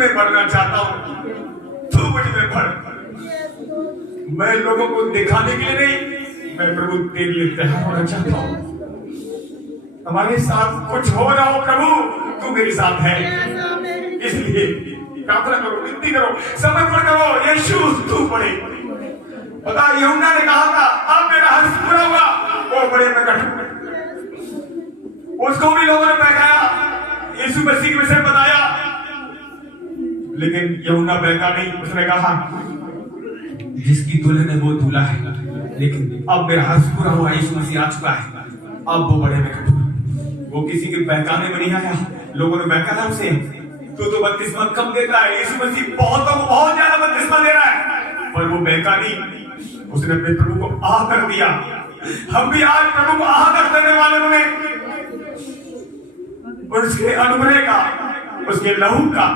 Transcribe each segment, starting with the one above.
में बढ़ना चाहता हूँ, तू मुझ में बढ़। मैं लोगों को दिखाने के लिए नहीं, मैं प्रभु तेरे लिए तैयार होना चाहता हूँ। हमारे साथ कुछ हो ना हो प्रभु, तू मेरे साथ है, इसलिए प्रार्थना करो, विनती करो, समर्पण करो। यीशु तू बड़े। पता यूहन्ना ने कहा था अब मेरा हर्ष पूरा हुआ, वो बड़े में कठोर, उसको भी लोगों ने बहकाया, यीशु मसीह के विषय बताया, लेकिन यूहन्ना बहका नहीं। उसने कहा जिसकी दुल्हन है वो दूल्हा है, लेकिन अब मेरा हर्ष पूरा हुआ, यीशु मसीह आ चुका है, अब वो बड़े में कठोर। वो किसी के बहकाने में नहीं आया, लोगों ने बहकाया उसे, तो बपतिस्मा कम देता है। यीशु मसीह बहुतों को बहुत ज्यादा बपतिस्मा दे रहा है, पर वो बहका नहीं, उसने अपने प्रभु को आह कर दिया। हम भी आज प्रभु को आह कर देने वाले होंगे, और उसके अनुग्रह का, उसके लहू का,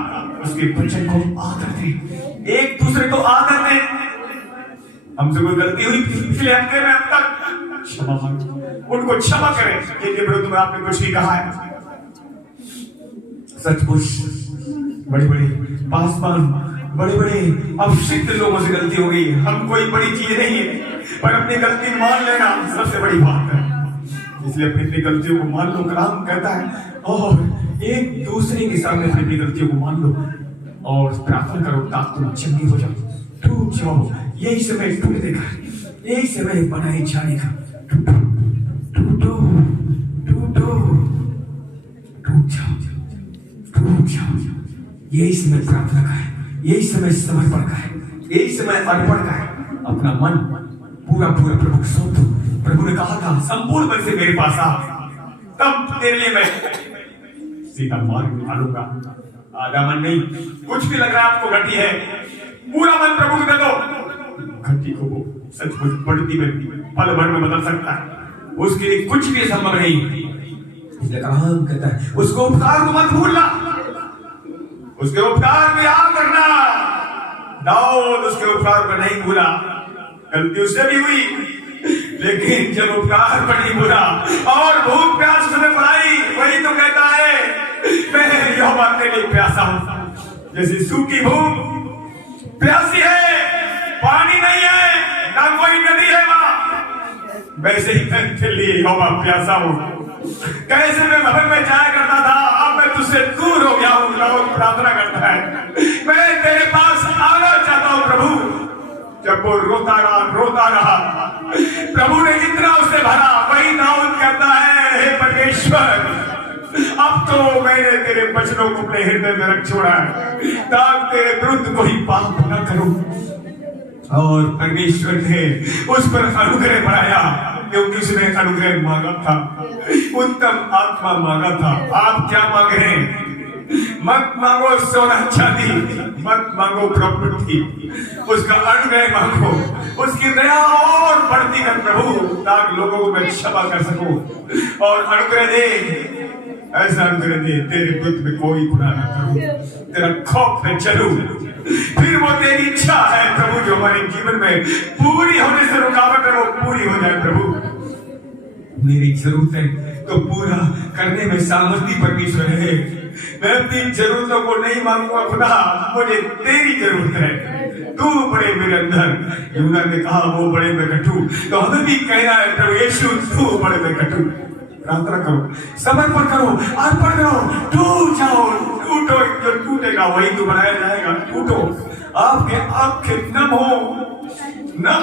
उसके वचन को आदर दें, एक दूसरे को आदर दें। हमसे कोई गलती हुई पिछले हफ्ते में, अब तक क्षमा मांगो, उनको क्षमा करें जिनके विरुद्ध में आपने कुछ भी कहा है। सचमुच बड़े बड़े पासवान, बड़े बड़े अभिषिक्त लोगों से गलती हो गई। हम कोई बड़ी चीज नहीं है, पर अपनी गलती मान लेना सबसे बड़ी बात है। इसलिए अपनी गलतियों को मान लो, कलाम कहता है, और एक दूसरे के सामने अपनी गलतियों को मान लो और प्रार्थना करो ताकि तुम चंगी हो जाओ, टूट जाओ। यही समय टूटने का, यही समय बनाए जाने का। टूटो टूटो टूटो, टूट जाओ, टूट जाओ। यही समय प्रार्थना का है, यही समय समर्पण का है, यही समय अर्पण का है। अपना मन पूरा पूरा प्रभु को सौंप दो। प्रभु ने कहा था संपूर्ण मन से मेरे पास आ, तब तेरे लिए मैं सीधा मार्ग निकालूंगा। आधा मन नहीं, कुछ भी लग रहा है आपको घटी है, पूरा मन प्रभु को दे दो। घटी को वो सचमुच बढ़ती व्यक्ति पल भर में बदल सकता है, उसके लिए कुछ भी संभव नहीं। इसलिए कलाम कहता है उसको उपकार को मत भूलना, उसके उपकार में याद करना। दाऊद उसके उपकार पर नहीं भूला, गलती उससे भी हुई, लेकिन जब उपकार पर नहीं भूला और भूख प्यास उसने बढ़ाई, वही तो कहता है मैं यहोवा के लिए प्यासा हूं। जैसे सूखी भूख प्यासी है, पानी नहीं है, ना कोई नदी है वहां, वैसे ही मैं तेरे लिए यहोवा प्यासा हूं। कैसे मैं भवन में जाया करता था, अब मैं तुझसे दूर हो गया हूं। लोग प्रार्थना करता है मैं तेरे पास आना चाहता हूं प्रभु। जब वो रोता रहा, प्रभु ने इतना उससे भरा। वही दाऊद कहता है हे परमेश्वर, अब तो मैंने तेरे वचनों को अपने हृदय में रख छोड़ा है, ताकि तेरे विरुद्ध कोई पाप न करूं। और परमेश्वर ने उस पर अनुग्रह बढ़ाया, क्योंकि उसने अनुग्रह मांगा था, उत्तम आत्मा मांगा था। आप क्या मांग रहे हैं? मत मांगो सोना चांदी, मत मांगो प्रॉपर्टी, उसका अनुग्रह मांगो, उसकी दया और बढ़ती कर प्रभु, ताकि लोगों को मैं क्षमा कर सकूं। और अनुग्रह दे, ऐसा अनुग्रह दे तेरे विरुद्ध में कोई गुनाह न करूं, तेरा खौफ में चलूं। फिर वो तेरी इच्छा है प्रभु जो हमारे जीवन में पूरी होने से रुकावट है, वो पूरी हो जाए प्रभु। मेरी जरूरत है तो पूरा करने में सामर्थ्य परमेश्वर है। मैं अपनी जरूरतों को नहीं मांगूंगा खुदा, मुझे तेरी जरूरत है, तू बड़े मेरे अंदर। यूहन्ना ने कहा वो बड़े में कटू, तो हमें भी कहना है प्रभु यीशु तू बड़े में कटू। प्रार्थना करो, समर्पण करो, अर्पण करो, टूट जाओ, टूटो। जो टूटेगा वही तो बनाया जाएगा। टूटो, आपके आंखें नम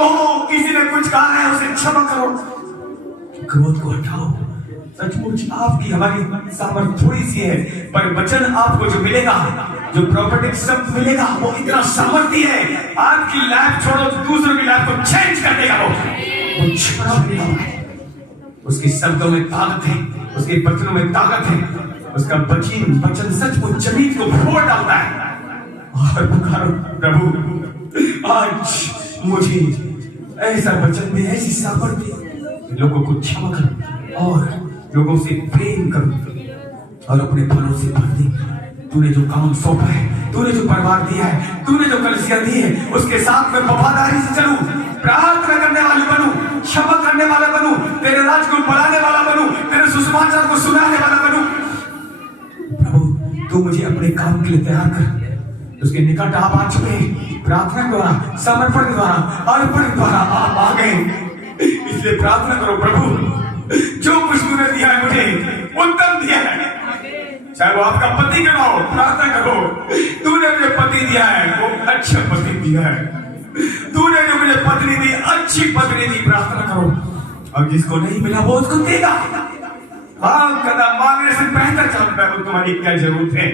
हो, किसी ने कुछ कहा है उसे क्षमा करो, क्रोध को हटाओ। सचमुच आपकी हमारी सामर्थ थोड़ी सी है, पर वचन आपको जो मिलेगा, जो प्रॉपर्टी शब्द मिलेगा, वो इतना सामर्थ्य है, आपकी लाइफ छोड़ो दूसरों की लाइफ को चेंज कर देगा। वो छोड़ो, उसके शब्दों में ताकत है, उसके वचनों में ताकत है, उसका वचन सचमुच जमीन को फोड़ डालता है। और पुकारो प्रभु आज मुझे ऐसा वचन दे, ऐसी सामर्थ्य, लोगों को क्षमा करो और लोगों से प्रेम करो और अपने फलों से भर दे। तूने जो काम सौंपा है, तूने जो परिवार दिया है, तूने जो कलिसिया दी है, उसके साथ में वफादारी से चलूं, प्रार्थना करने वाले बनूं, क्षमा करने वाला बनूं, तेरे राज को बढ़ाने वाला बनूं, तेरे सुसमाचार को सुनाने वाला बनूं। प्रभु तू मुझे अपने काम के लिए तैयार कर, उसके निकट आप आ चुके, प्रार्थना द्वारा, समर्पण के द्वारा, अर्पण के द्वारा आप आ गए। इसलिए प्रार्थना करो, प्रभु जो कुछ तूने दिया है मुझे उत्तम दिया है, चाहे वो आपका पति क्यों हो, प्रार्थना करो। तूने मुझे पति दिया है, वो अच्छा पति दिया है। तूने जो मुझे पत्नी दी, अच्छी पत्नी दी, प्रार्थना करो। और जिसको नहीं मिला वो उसको देगा। हाँ, कदम मांगने से बेहतर जानता है वो तुम्हारी क्या जरूरत है।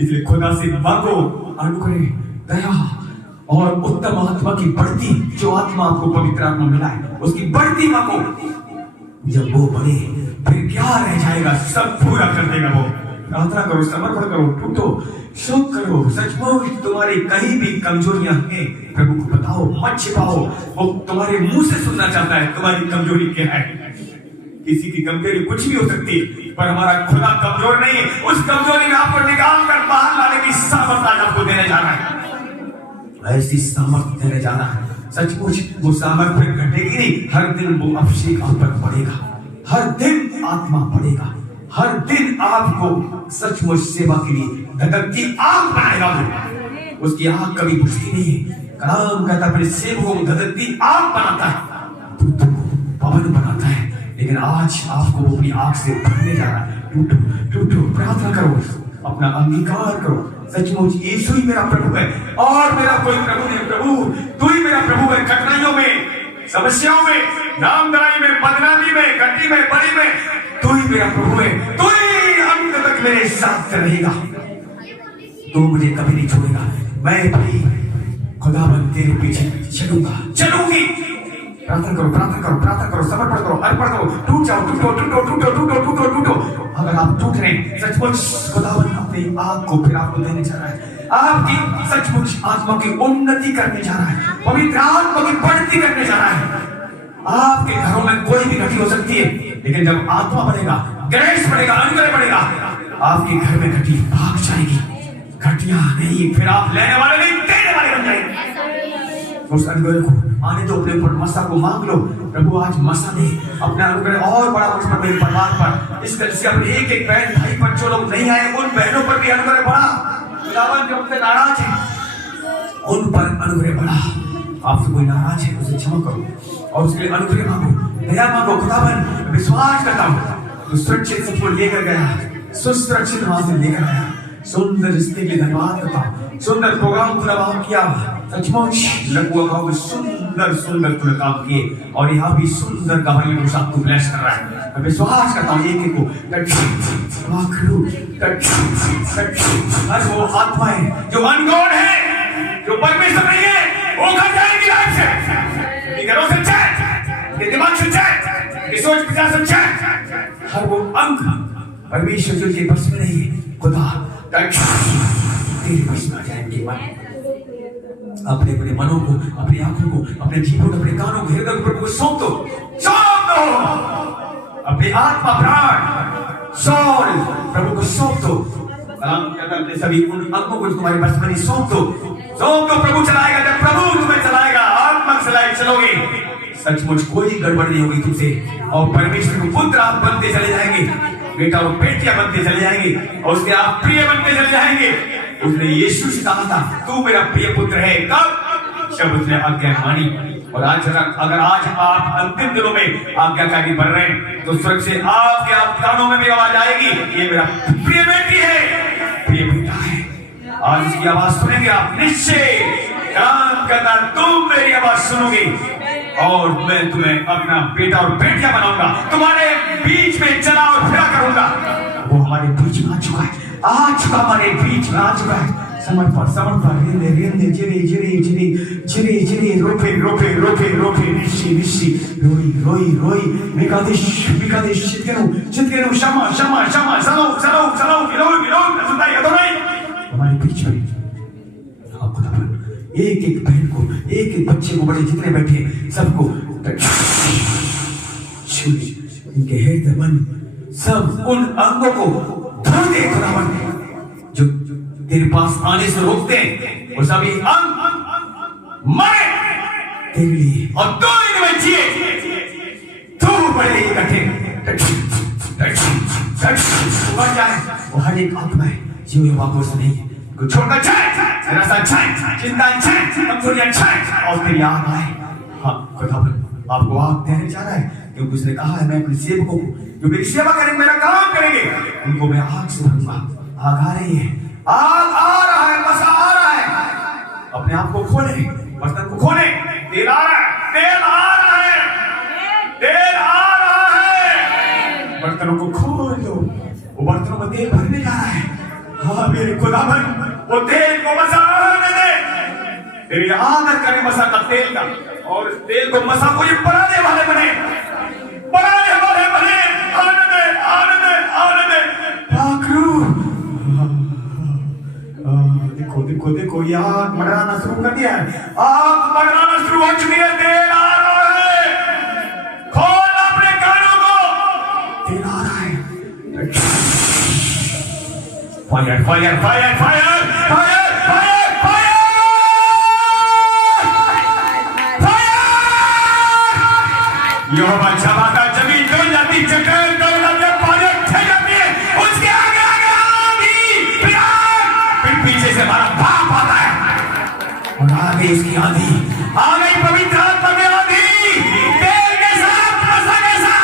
इसलिए खुदा से मांगो अनुग्रह, दया और उत्तम आत्मा की बढ़ती, जो आत्मा आपको पवित्र आत्मा मिला है उसकी बढ़ती मांगो। जब वो बढ़े फिर क्या रह जाएगा, सब पूरा कर देगा वो। प्रार्थना करो, समर्पण करो, टूटो, शोक करो। सचमुच तुम्हारी कहीं भी कमजोरियां हैं, प्रभु को बताओ, मत छिपाओ। वो तुम्हारे मुंह से सुनना चाहता है तुम्हारी कमजोरी क्या है। किसी की कमजोरी कुछ भी हो सकती है, पर हमारा खुदा कमजोर नहीं है। उस कमजोरी में आपको निकाल कर बाहर लाने की सामर्थ आज आपको देने जा रहा है। ऐसी सामर्थ देने जा रहा है। सचमुच वो सामर्थ फिर घटेगी नहीं। हर दिन वो अभिषेक आप पर पड़ेगा, हर दिन आत्मा पड़ेगा, हर दिन आपको सचमुच सेवा के लिए धधकती आग बनाएगा। वो उसकी आग कभी बुझती नहीं है। कलाम कहता है अपने सेवकों को धधकती आग बनाता है, पवन बनाता है। लेकिन आज आपको वो अपनी आग से भरने जा रहा है। टूटो, टूटो, प्रार्थना करो, अपना अंगीकार करो। सचमुच यीशु ही मेरा प्रभु है और मेरा कोई प्रभु नहीं। प्रभु तू ही मेरा प्रभु है। कठिनाइयों में, समस्याओं में, नामदारी में, बदनामी में, गड्डी में, बड़ी में, तू ही मेरा प्रभु है। तू ही अंत तक मेरे साथ रहेगा। तू मुझे कभी नहीं छोड़ेगा। मैं भी खुदाबंद तेरे पीछे चलूंगा, चलूंगी। प्रार्थना करो, प्रार्थना करो, प्रार्थना करो, समर्पण करो, अर्पण करो। टूट जाओ, टूटो, टूटो, टूटो, टूटो, टूटो, टूटो। अगर आप टूट रहे हैं, सचमुच खुदाबंद अपनी आग को फिर आपको देने जा रहा है। आपकी सचमुच आत्मा की उन्नति करने जा रहा है, पवित्र आत्मा की बढ़ती करने जा रहा है। आपके घरों में कोई भी घटी हो सकती है, लेकिन जब आत्मा बढ़ेगा, ग्रेस बढ़ेगा, अनुग्रह बढ़ेगा, आपके घर में घटी भाग जाएगी। घटिया नहीं, फिर आप लेने वाले नहीं, देने वाले बन जाएंगे। उस अनुग्रह को आने दो, अपने ऊपर मसा को मांग लो। प्रभु आज मसा दे, अपना अनुग्रह और बड़ा मुझ पर, मेरे परिवार पर, इस तरह से अपने एक एक बहन भाई पर जो लोग नहीं आए उन बहनों पर भी अनुग्रह बढ़ा। खुदावन जो हमसे नाराज है उन पर अनुग्रह बढ़ा। आपसे कोई नाराज है उसे क्षमा करो और उसके लिए अनुग्रह मांगो, दया मांगो। खुदावन विश्वास करता हूँ तो सुरक्षित सबको लेकर गया, सुरक्षित वहां से लेकर आया। सुंदर रिश्ते के लिए धन्यवाद करता हूँ। सुंदर प्रोग्राम पूरा वहां किया, सचमुच लघु गांव में सुंदर सुंदर पूरे काम किए और यहाँ भी सुंदर गवाही के साथ तू ब्लेस कर रहा है। मैं विश्वास करता हूँ एक एक को हर वो आत्माएं जो अनगॉड है, जो परमेश्वर नहीं है, वो घर जाएंगी लाइफ से, घरों से चैन, दिमाग से चैन, सोच विचार से चैन। हर वो अंग परमेश्वर जो के बस में नहीं है, खुदा तेरे बस में आ जाएंगे। अपने अपने मनों को, अपनी आंखों को, अपने जीवन को, अपने कानों को, हृदय को प्रभु को सौंप दो, सौंप दो। अपनी आत्मा, प्राण, सोल प्रभु को सौंप दो। अपने सभी उन अंगों को तुम्हारे बस में सौंप दो, सौंप दो। प्रभु चलाएगा, जब प्रभु तुम्हें चलाएगा, आत्मा चलाए चलोगे, सचमुच कोई गड़बड़ नहीं होगी तुमसे और परमेश्वर को पुत्र आप बनते चले जाएंगे, बेटा और बेटियां बनते चले जाएंगे और उसके आप प्रिय बनते चले जाएंगे। उसने यीशु से कहा था तू मेरा प्रिय पुत्र है, कब जब उसने आज्ञा मानी। और आज अगर आज आप अंतिम दिनों में आज्ञाकारी बन रहे हैं तो स्वर्ग से आपके आप कानों में भी आवाज आएगी, ये मेरा प्रिय बेटी है, प्रिय बेटा है। आज उसकी आवाज सुनेंगे आप, निश्चय काम करना, तुम मेरी आवाज सुनोगे और मैं तुम्हें अपना बेटा और बेटियां बनाऊंगा, तुम्हारे बीच में चला और फिरा करूंगा। वो हमारे बीच में आ चुका है, आ चुका, हमारे बीच में आ चुका है। समर्पण रेंदे रेंदे जिरे जिरे जिरे जिरे जिरे रोपे रोपे रोपे रोपे निशी निशी रोई रोई रोई मिकादेश मिकादेश चितकेनु शमा शमा शमा सलो सलो सलो विलोड विलोड सुनाई अदोनाई हमारे बीच में आपको खुदावन एक एक बहन को, एक एक बच्चे को, बड़े जितने बैठे सबको छूले, इनके हृदय मन सब उन अंगों को धो दे खुदावन जो तेरे पास आने से रोकते हैं, और सभी अंग मरे तेरे लिए और तू इनमें जिए, तू बड़े इकट्ठे बढ़ जाए। वो हर एक आत्मा है जो ये वापस नहीं है, को छोड़कर जाए। निराशा छाए, चिंता छाए, कमजोरियां छाए और तेरी याद आए। हाँ खुदावन आपको आग देने जा रहा है, क्योंकि उसने कहा है मैं अपने सेवकों को जो मेरी सेवा करेंगे, मेरा काम करेंगे, उनको मैं आग से भरूंगा। आग आ रही है, आग आ रहा है, बस आ रहा है। अपने आप को खोले, बर्तन को खोले, तेल आ रहा है, तेल आ रहा है, तेल आ रहा है। बर्तनों को खोल दो, वो बर्तनों में तेल भरने जा रहा है। हाँ मेरे खुदावन वो तेल को मसा आने दे, तेरी आदत करे मसा का तेल का, और तेल को मसा को ये बनाने वाले बने, बनाने वाले बने। आने दे, आने दे, आने दे पाखरू। देखो देखो देखो, ये आग मंडराना शुरू कर दिया है, आग मंडराना शुरू हो चुकी है। तेल आ रहा है, खोल अपने कानों को, तेल आ रहा है। Fire fire fire fire fire fire fire यहोवा चबाता, जमीन डोल जाती, चट्टान डोल जाती, पानी ठहर जाती है। उसके आगे आगे आंधी, फिर पीछे से हमारा बाप आता है और आगे उसकी आंधी आ गई, पवित्र आत्मा की आंधी, तेल के साथ, मसा के साथ।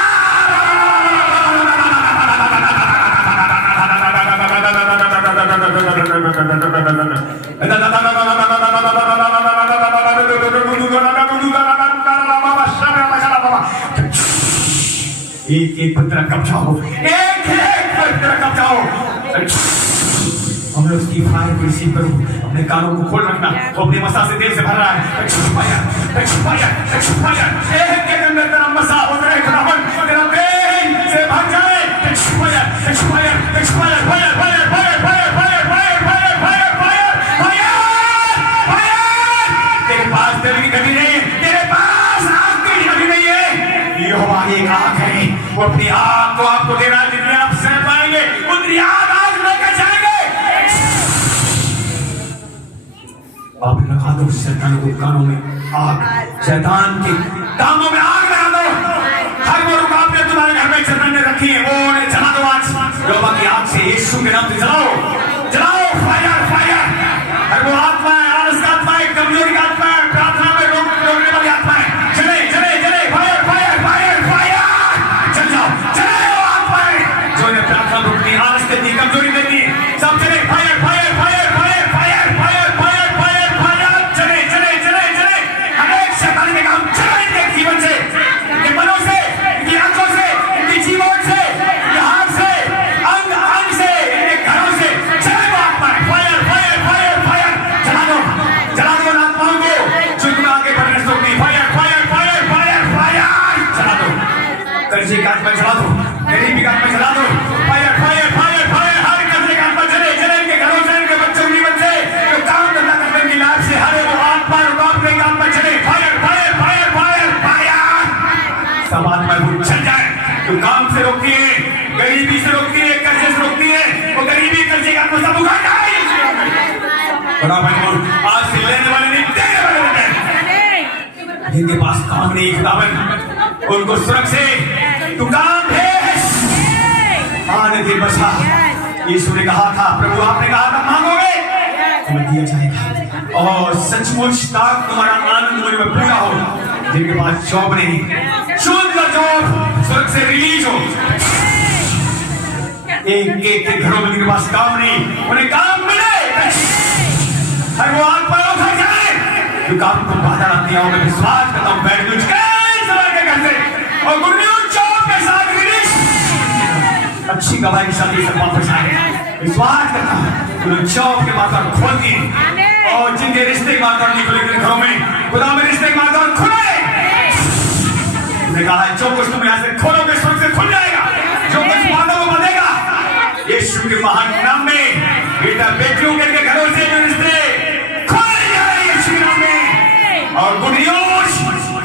एक एक पत्थर कब्जाओ, एक एक पत्थर कब्जाओ। हम लोग उसकी फायर को रिसीव करो, अपने कानों को खोल रखना, तो अपने मसा से तेल से भर रहा है। एक के अंदर तेरा मसा उतरे, खुदावन तेरा तेल से भर जाए। तेरे पास तेल की कमी नहीं है, तेरे पास आग की कमी नहीं है। यहोवा एक आग है, वो अपनी आग को आपको देना, जितने आप सह पाएंगे उतनी आग लेकर जाएंगे। आप लगा दो शैतान को कानों में आग, शैतान के कानों में आग लगा दो। हर वो रुकावटें तुम्हारे घर में शैतान ने रखी है, वो उन्हें जला दो आज यहोवा की आग से, यीशु के नाम से जलाओ, जलाओ। फायर फायर, हर वो आत्मा है, आलस का आत्मा है, कमजोरी का आत्मा है, प्रार्थना में रोकने वाली आत्मा है, चले चले चले, फायर फायर फायर फायर, चल जाओ, चले वो आत्मा है जो इन्हें प्रार्थना रोकती है, आलस देती है, कमजोरी देती है, सब चले। Fire fire fire fire fire fire fire fire fire, चले चले चले चले। अनेक शैतानी के काम चले इनके जीवन से, इनके मनों से, इनकी आंखों से, इनकी जीवन से, इनके हाथ से, अंग अंग से, इनके घरों से, चले वो आत्मा है। फायर फायर फायर फायर, जला दो उन आत्माओं को जो तुम्हें आगे बढ़ने से रोकती है। Fire fire fire fire fire, जला दो कर्जे का आत्मा, जला दो गरीबी का आत्मा, जला दो। फायर फायर फायर फायर, हर कर्जे का आत्मा चले चले, इनके घरों से, इनके बच्चों के जीवन से, जो काम धंधा करने की लाभ से, हर वो आत्मा रुकावट का आत्मा चले। Fire fire fire fire fire, सब आत्मा वो चल जाए जो काम से रोकती है, गरीबी से रोकती है, कर्जे से रोकती है, वो गरीबी कर्जे का आत्मा सब उखाड़ जाए। आज से लेने वाले नहीं, देने वाले बन जाए। जिनके पास काम नहीं, खुदावन उनको सुरक्षित तू काम है, आने दे बचा। यीशु ने कहा था, प्रभु आपने कहा था मांगोगे तुम्हें दिया जाएगा, और सचमुच ताक तुम्हारा आनंद में पूरा हो। जिनके पास जॉब नहीं, शुद्ध का जॉब स्वर्ग से रिलीज हो। एक के घरों में जिनके पास काम नहीं, उन्हें काम मिले। हर वो आत्मा उठा जाए जो काम को बाधा रखती है। मैं विश्वास करता हूँ बैड न्यूज समय के घर से और गुड न्यूज जॉब के साथ रिलीज, अच्छी गवाही के साथ ये सब वापस आए। विश्वास करता हूँ उन्होंने जॉब के माध्यम खोल दिए, और जिनके रिश्ते के माध्यम निकले घरों में, खुदा में रिश्ते के माध्यम खुले। उन्होंने कहा है जो कुछ तुम यहाँ से खोलोगे स्वर्ग से खुल जाएगा, जो कुछ बातों को बनेगा यीशु के महान नाम में। बेटा बेटियों के घरों से जो रिश्ते खोल जाए यीशु के नाम में। और गुड न्यूज,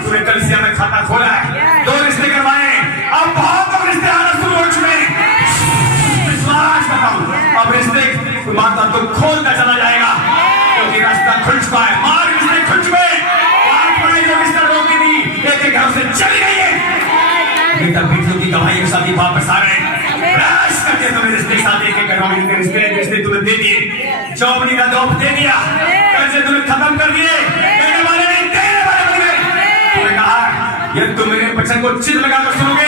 तूने कलीसिया में खाता खोला है, 2 रिश्ते करवाए, अब बहुत रिश्ते आना शुरू हो चुके हैं। विश्वास करता हूं अब रिश्ते माता तो खोलता चला जाएगा, क्योंकि रास्ता खुल चुका है, मार्ग रिश्ते खुल चुके हैं। जो रिश्ता रोकी थी एक घरों से चली गई है। बेटा बेटियों की गवाही के साथ ही वापस आ रहे हैं। प्रयास करते तुम्हें रिश्ते के साथ एक घरों में रिश्ते तुम्हें दे दिए। चौबनी का दौप दे दिया, कर्जे तूने खत्म कर दिए, देने वाले नहीं देने वाले बन गए। तूने कहा यदि तुम मेरे वचन को चिन्ह लगाकर सुनोगे,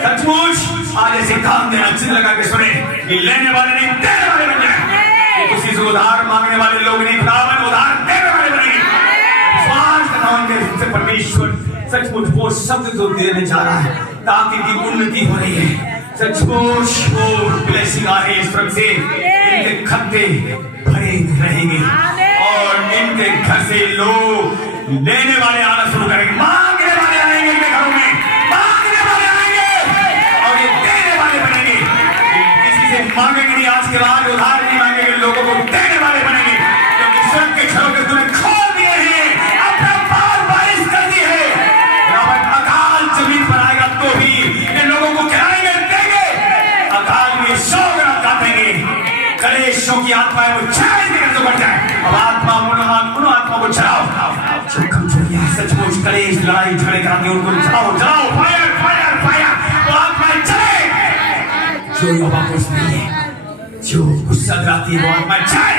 सचमुच आज ऐसे काम देना चिन्ह लगा के सुने कि लेने वाले नहीं देने वाले बन जाए। किसी से उधार मांगने वाले लोग नहीं, खुदावन उधार देने वाले बनेंगे। विश्वास करना कि परमेश्वर सचमुच वो शब्द जो देने जा रहा है ताकि की उन्नति हो रही है। सचमुच वो ब्लेसिंग आ रही है इस तरफ से, इनके खत्ते भरे रहेंगे और इनके घर से लोग लेने वाले आना शुरू करेंगे, मांगने वाले आएंगे इनके घरों में, मांगने वाले आएंगे और ये देने वाले बनेंगे। किसी से मांगेंगे नहीं आज के बाद, उधार नहीं मांगेंगे, लोगों को देने वाले बनेंगे क्योंकि स्वर्ग के घरों के तूने खोल दिए हैं, अपना पार बारिश कर दी है। अकाल जमीन पर आएगा तो भी इन लोगों को खिलाएंगे, देंगे, अकाल में शोक काटेंगे, कलेशों की आत्माएं वो छाए तो बढ़ जाए। अब आत्मा पुनः आत्मा को चलाओ, सचमुच कलेश लड़ाई झगड़े कराते उनको चलाओ, चलाओ, फायर फायर फायर, तो आत्माएं चले जो वापस नहीं है, जो गुस्सा दिलाती है वो आत्माएं चले,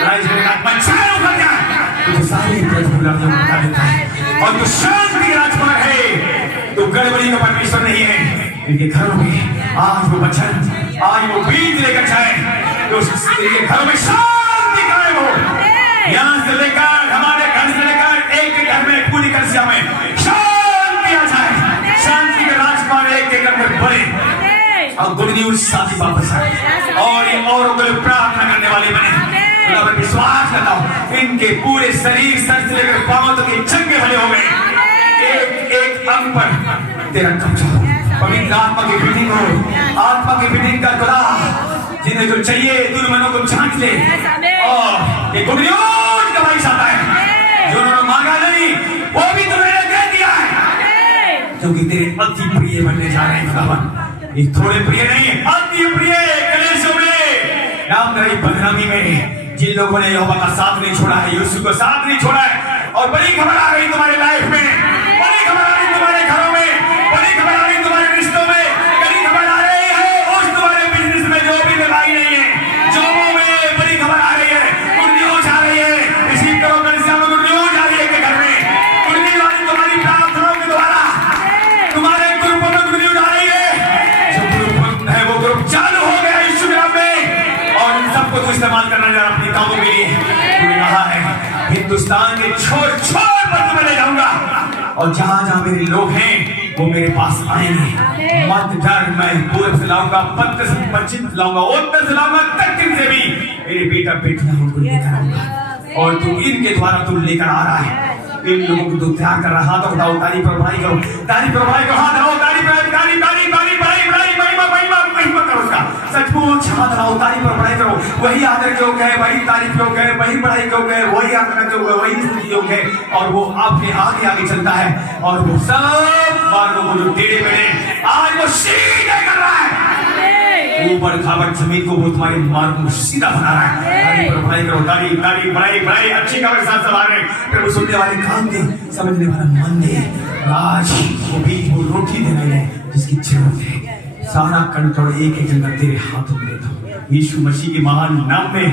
लड़ाई झगड़े आत्माएं चले उतर जाए, तो सारी प्रतिकूलताओं को हटा देता है और तो शांति का राजकुमार है, तो गड़बड़ी का परमेश्वर नहीं है। इनके घरों में आज वो वचन, आज वो बीज लेकर जाए तो इनके घरों में शांति कायम हो। यहाँ से लेकर हमारे घर से लेकर एक के घर में, पूरी कलिसिया में शांति आ जाए, शांति के राजकुमार एक के घर में बढ़े और गुड न्यूज साथी वापस आए और ये औरों को प्रार्थना करने वाले बने। मैं विश्वास करता हूँ इनके पूरे शरीर सर से लेकर पांव तक के चंगे भले हो गए, एक एक अंग पर तेरा कब्जा हो। पवित्र आत्मा की फीडिंग हो, आत्मा की फीडिंग का खुदा जिन्हें जो चाहिए तुम मनों को झांक ले और एक गुड न्यूज का भाई आता है, जो उन्होंने मांगा नहीं वो भी तुम्हें दे दिया है, क्योंकि तेरे अति प्रिय बनने जा रहे हैं खुदावन। ये थोड़े प्रिय नहीं, अति प्रिय कलेशों में, नाम तेरी बदनामी में जिन लोगों ने यहोवा का साथ नहीं छोड़ा है, यीशु का साथ नहीं छोड़ा है, और बड़ी खबर आ रही तुम्हारे लाइफ में, बड़ी खबर आ रही तुम्हारे घरों में, बड़ी खबर आ रही तुम्हारे रिश्तों में, बड़ी खबर आ रही है उस तुम्हारे बिजनेस में जो भी दवाई नहीं है, जॉबों में बड़ी खबर आ रही है, गुड न्यूज आ रही है, रिसीव करो कलिसिया में, गुड न्यूज आ रही है घर में, गुड न्यूज आ रही तुम्हारी प्रार्थनाओं के द्वारा, तुम्हारे ग्रुपों में गुड न्यूज आ रही है, जो ग्रुप है वो ग्रुप चालू हो गया यीशु के नाम में और इन सबको तो इस्तेमाल करना जा अपने कामों के लिए। तूने कहा है हिंदुस्तान के छोर छोर पर तुम्हें ले जाऊंगा और जहां जहां मेरे लोग हैं वो मेरे पास आएंगे। मत डर, मैं पूरब से लाऊंगा, पश्चिम से पश्चिम से लाऊंगा, उत्तर से लाऊंगा, दक्षिण से भी मेरे बेटा बेटियां उनको लेकर आऊंगा और तू इनके द्वारा तू लेकर आ रहा है। इन लोगों को तू त्याग कर रहा, हाथ उठाओ, तारीफ और बड़ाई करो, तारीफ और बड़ाई करो, हाथ उठाओ, तारीफ तारीफ तारीफ तारीफ बड़ाई बड़ाई महिमा महिमा महिमा करो उसका, सचमुच हाथ उठाओ, तारीफ और बड़ाई करो। वही आदर के योग्य है, वही तारीफ योग्य है, वही बड़ाई के योग्य है, वही आदर के योग्य है, वही स्तुति योग्य है और वो आपके आगे आगे चलता है और वो सब मार्गों को जो टेढ़े मेढ़े आज वो सीधे कर रहा है, ऊपर खाबड़ जमीन को वो तुम्हारे मार्ग को सीधा बना रहा है। तारीफ और बड़ाई करो, तारीफ तारीफ बड़ाई बड़ाई अच्छी खबर के साथ सब आ रहे हैं। प्रभु सुनने वाले कान दे, समझने वाला मन दे, आज वो बीज वो रोटी देने में जिसकी जरूरत है, सारा कंट्रोल एक एक जगह तेरे हाथों में देता हूँ यीशु मसीह के महान नाम में।